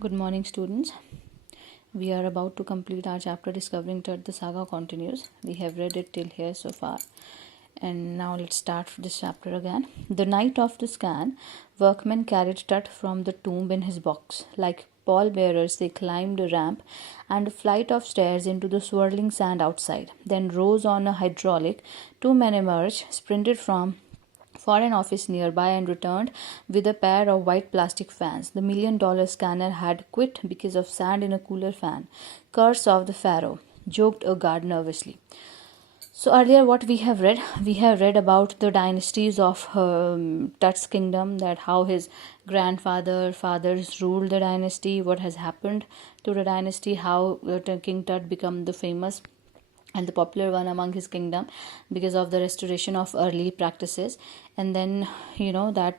Good morning, students. We are about to complete our chapter Discovering Tut. The saga continues. We have read it till here so far. And now let's start this chapter again. The night of the scan, workmen carried Tut from the tomb in his box. Like pallbearers, they climbed a ramp and a flight of stairs into the swirling sand outside, then rose on a hydraulic. Two men emerged, sprinted from foreign office nearby and returned with a pair of white plastic fans. The $1 million scanner had quit because of sand in a cooler fan. Curse of the Pharaoh, joked a guard nervously. So earlier what we have read about the dynasties of Tut's kingdom, that how his fathers ruled the dynasty, what has happened to the dynasty, how King Tut became the famous and the popular one among his kingdom because of the restoration of early practices. And then that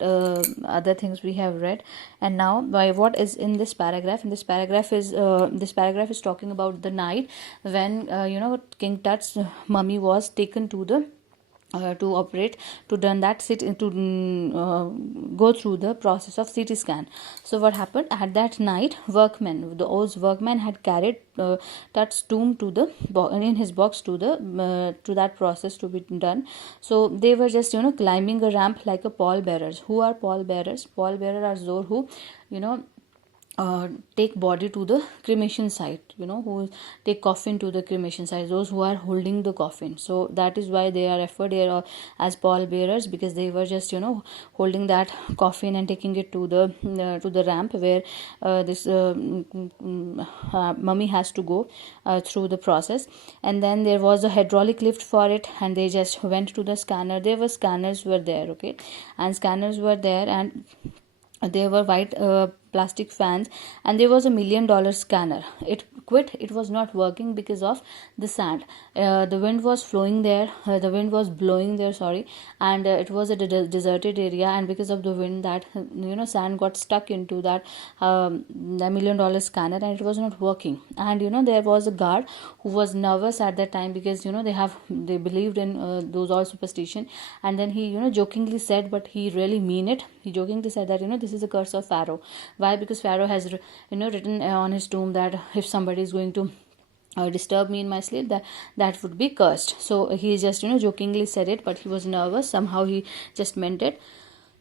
other things we have read. And now by what is in this paragraph this paragraph is talking about the night when King Tut's mummy was taken to the to operate to done that go through the process of CT scan. So what happened at that night, those workmen had carried Tut's tomb to the in his box to the to that process to be done. So they were just climbing a ramp like a pallbearers. Who are pallbearers? Pallbearers are those who take body to the cremation site, who take coffin to the cremation site, those who are holding the coffin. So that is why they are referred here as pallbearers, because they were just holding that coffin and taking it to the ramp where this mummy has to go through the process. And then there was a hydraulic lift for it, and they just went to the scanner. Scanners were there, okay, and scanners were there, and there were white plastic fans, and there was a $1 million scanner. It quit. It was not working because of the sand. The wind was flowing there, the wind was blowing there, sorry, and it was a deserted area, and because of the wind, that sand got stuck into that the $1 million scanner, and it was not working. And there was a guard who was nervous at that time, because they believed in those all superstition. And then he jokingly said, but he really mean it, he jokingly said that this is a curse of Pharaoh. Why? Because Pharaoh has written on his tomb that if somebody is going to disturb me in my sleep, that would be cursed. So he just jokingly said it, but he was nervous, somehow he just meant it.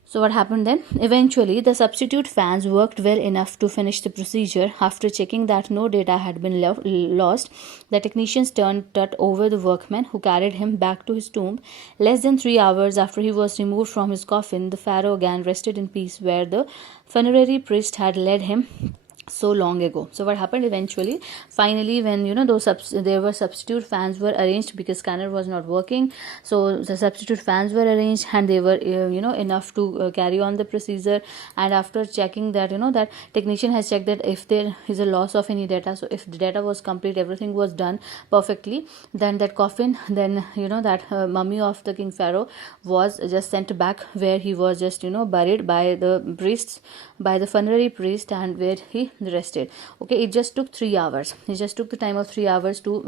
So what happened then? Eventually, the substitute fans worked well enough to finish the procedure. After checking that no data had been lost, the technicians turned Tut over the workmen, who carried him back to his tomb. Less than 3 hours after he was removed from his coffin, the pharaoh again rested in peace where the funerary priest had led him so long ago. So what happened eventually, finally, when there were substitute fans were arranged, because scanner was not working. So the substitute fans were arranged, and they were enough to carry on the procedure. And after checking that that technician has checked that if there is a loss of any data, so if the data was complete, everything was done perfectly, then that coffin, then that mummy of the king pharaoh was just sent back where he was just buried by the priests, by the funerary priest, and where he rested. Okay, it just took 3 hours. It just took the time of 3 hours to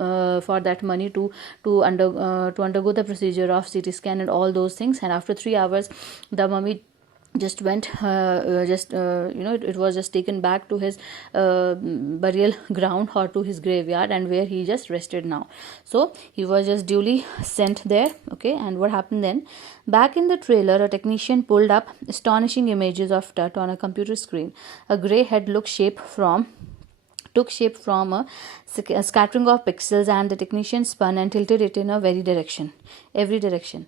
for that money to undergo the procedure of CT scan and all those things. And after 3 hours, the mummy just went it was just taken back to his burial ground, or to his graveyard, and where he just rested now. So he was just duly sent there. Okay, and what happened then? Back in the trailer, a technician pulled up astonishing images of Tut on a computer screen. A grey head took shape from a scattering of pixels, and the technician spun and tilted it in every direction.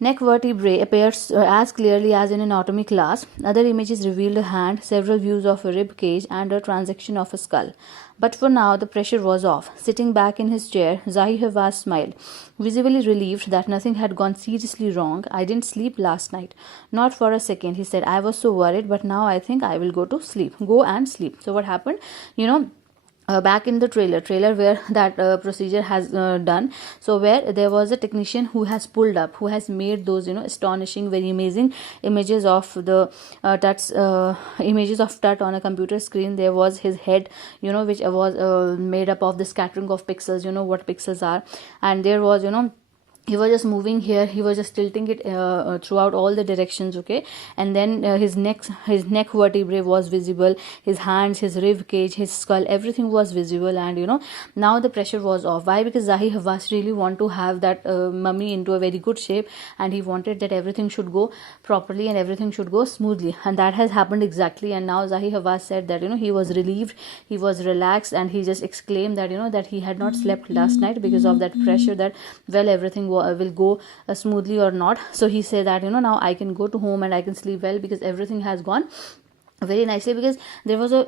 Neck vertebrae appeared as clearly as in anatomy class. Other images revealed a hand, several views of a rib cage, and a transection of a skull. But for now, the pressure was off. Sitting back in his chair, Zahi Hawass smiled, visibly relieved that nothing had gone seriously wrong. I didn't sleep last night. Not for a second, he said. I was so worried, but now I think I will go and sleep. So what happened? Back in the trailer where that procedure has done, so where there was a technician who has made those astonishing, very amazing images of the images of Tut on a computer screen. There was his head, which was made up of the scattering of pixels, what pixels are. And there was he was just moving here, he was just tilting it throughout all the directions, okay. And then his neck vertebrae was visible, his hands, his rib cage, his skull, everything was visible. And now the pressure was off. Why? Because Zahi Hawass really want to have that mummy into a very good shape, and he wanted that everything should go properly and everything should go smoothly, and that has happened exactly. And now Zahi Hawass said that he was relieved, he was relaxed, and he just exclaimed that that he had not slept last night because of that pressure, that well, everything will go smoothly or not. So he said that now I can go to home and I can sleep well because everything has gone very nicely, because there was a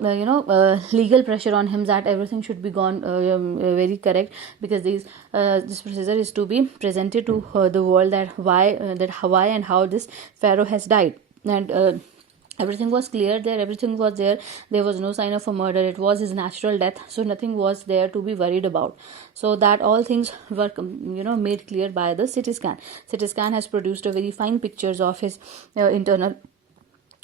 legal pressure on him that everything should be gone very correct, because this procedure is to be presented to the world, that why and how this pharaoh has died. And everything was clear there, everything was there, there was no sign of a murder, it was his natural death, so nothing was there to be worried about. So that all things were made clear by the CT scan. CT scan has produced a very fine pictures of his internal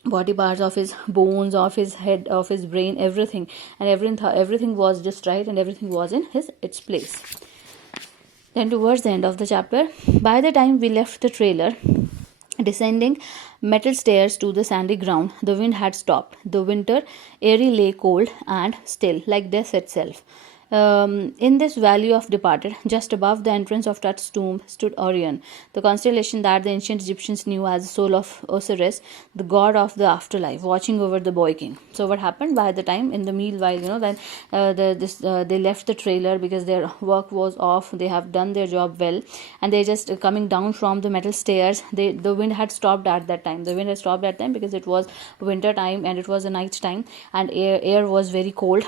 body parts, of his bones, of his head, of his brain, everything, and everything was just right, and everything was in its place. Then towards the end of the chapter, by the time we left the trailer, descending metal stairs to the sandy ground, the wind had stopped. The winter airy lay cold and still, like death itself. In this valley of departed, just above the entrance of Tut's tomb, stood Orion, the constellation that the ancient Egyptians knew as the soul of Osiris, the god of the afterlife, watching over the boy king. So what happened by the time, in the meanwhile, when they left the trailer because their work was off, they have done their job well, and they just coming down from the metal stairs. The wind had stopped at that time. The wind had stopped at that time because it was winter time and it was a night time, and air was very cold.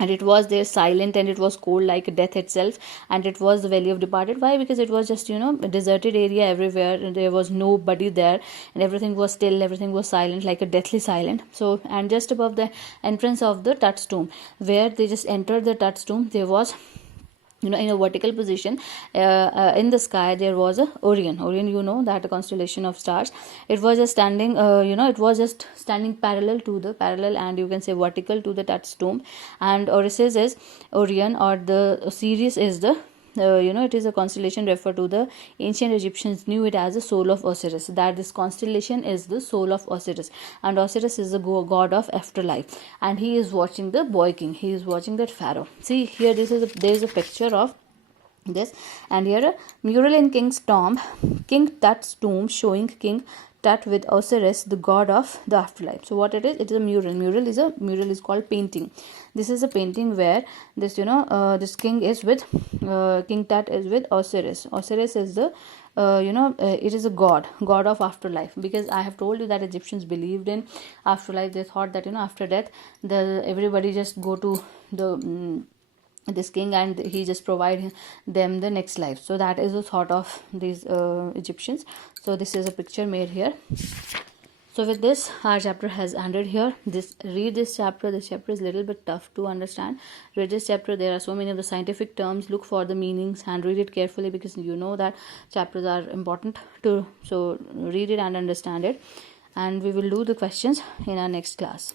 And it was there silent, and it was cold like death itself, and it was the valley of departed. Why? Because it was just a deserted area everywhere, and there was nobody there, and everything was still, everything was silent, like a deathly silent. So, and just above the entrance of the Tut's tomb, where they just entered the Tut's tomb, there was in a vertical position in the sky, there was a Orion, that a constellation of stars. It was just standing it was just standing parallel and you can say vertical to the Tut's tomb. And Orisis is Orion, or the Osiris is the it is a constellation referred to. The ancient Egyptians knew it as the soul of Osiris, that this constellation is the soul of Osiris, and Osiris is the god of afterlife, and he is watching the boy king, he is watching that pharaoh. See here, there is a picture of this, and here a mural in King Tut's tomb, showing King Tut with Osiris, the god of the afterlife. So what it is a mural. Mural is called painting. This is a painting where this this king is with King Tut is with Osiris. Osiris is the it is a god of afterlife, because I have told you that Egyptians believed in afterlife. They thought that after death, everybody just go to the this king, and he just provide them the next life. So that is the thought of these Egyptians. So this is a picture made here. So with this, our chapter has ended here. Read this chapter. This chapter is a little bit tough to understand. Read this chapter. There are so many of the scientific terms. Look for the meanings and read it carefully, because that chapters are important to. So read it and understand it. And we will do the questions in our next class.